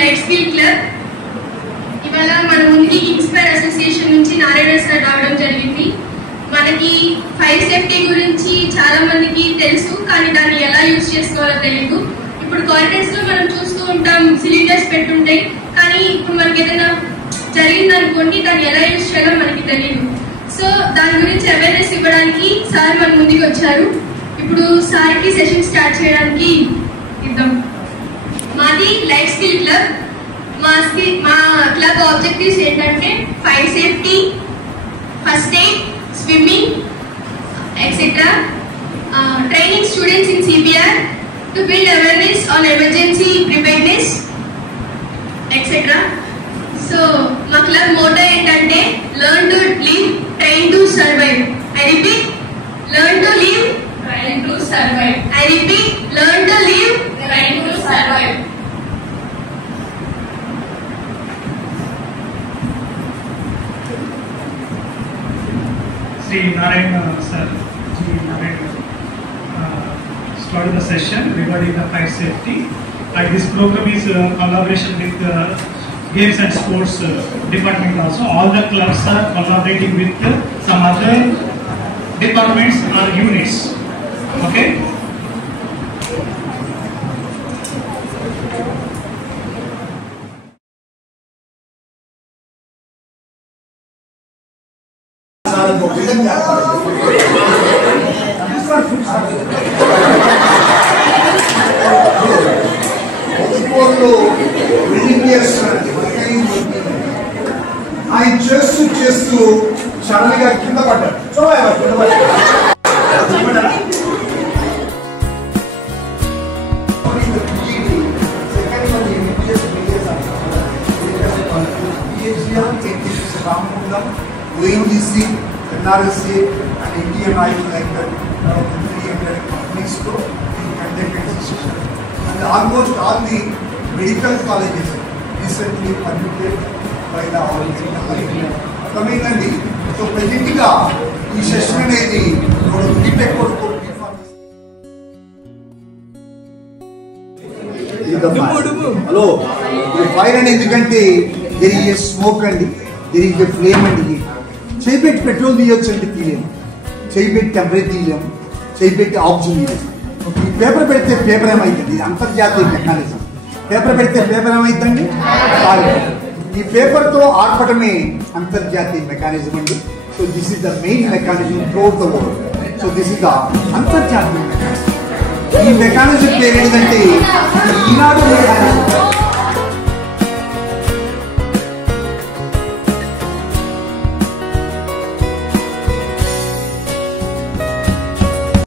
Life skill club. ఇవాళ మన ముందుకి ఇన్స్పైర్ అసోసియేషన్ నుంచి నారాయణ సార్ రావడం జరిగింది. మనకి ఫైర్ సేఫ్టీ గురించి చాలా మందికి తెలుసు, కానీ దాన్ని ఎలా యూజ్ చేసుకోవాలో తెలియదు. ఇప్పుడు కారిడార్స్ లో మనం చూస్తూ ఉంటాం, సిలిండర్స్ పెట్టుంటాయి, కానీ ఇప్పుడు మనకి ఏదైనా జరిగిందనుకోండి దాన్ని ఎలా యూజ్ చేయాలో మనకి తెలియదు. సో దాని గురించి అవేర్నెస్ ఇవ్వడానికి సార్ మన ముందుకు వచ్చారు. ఇప్పుడు సార్కి సెషన్ స్టార్ట్ చేయడానికి ఇద్దాం. మాది లైఫ్ స్కిల్ క్లబ్. మా క్లబ్ ఆబ్జెక్టివ్స్ ఏంటంటే fire safety, first aid, swimming, etcetera. Training students in CPR to build awareness on emergency preparedness, etc. So మా క్లబ్ మోటో ఏంటంటే learn to live, train to survive. I repeat, learn to live, train to survive. I repeat, learn to live, train to survive. Sri Narayana sir, started the session regarding the fire safety. This program is collaboration with Games and Sports department also. All the clubs are collaborating with some other departments or units. Okay. ఆయన చేస్తూ sudden గా కింద పడ్డాడు. ONGC, NRSC and Indian Oil like that, 300 companies to conducted session. And almost all the medical colleges recently permitted by the అర్థమైందండి. So present గా ఈ session అనేది hello fire అని ఎందుకంటే దెర్ ఈజ్ ఎ స్మోక్ అండి, దెర్ ఈజ్ ఎ ఫ్లేమ్ అండి. చేయబెట్టి petrol తీయొచ్చు అండి, తీయలేము. చేయబెట్టి టెంపరేచర్ తీయలేము, చేయబెట్టి ఆక్సిజన్ తీయలేము. ఈ పేపర్ పెడితే పేపర్ ఏమైతుంది? ఇది అంతర్జాతీయ మెకానిజం. పేపర్ పెడితే పేపర్ ఏమైందండి? ఈ పేపర్ తో ఆర్పడమే అంతర్జాతీయ మెకానిజం అండి. So this is the main mechanism throughout the world. So this is the అంతర్జాతీయ మెకానిజం. ఈ మెకానిజం పేరు ఏంటంటే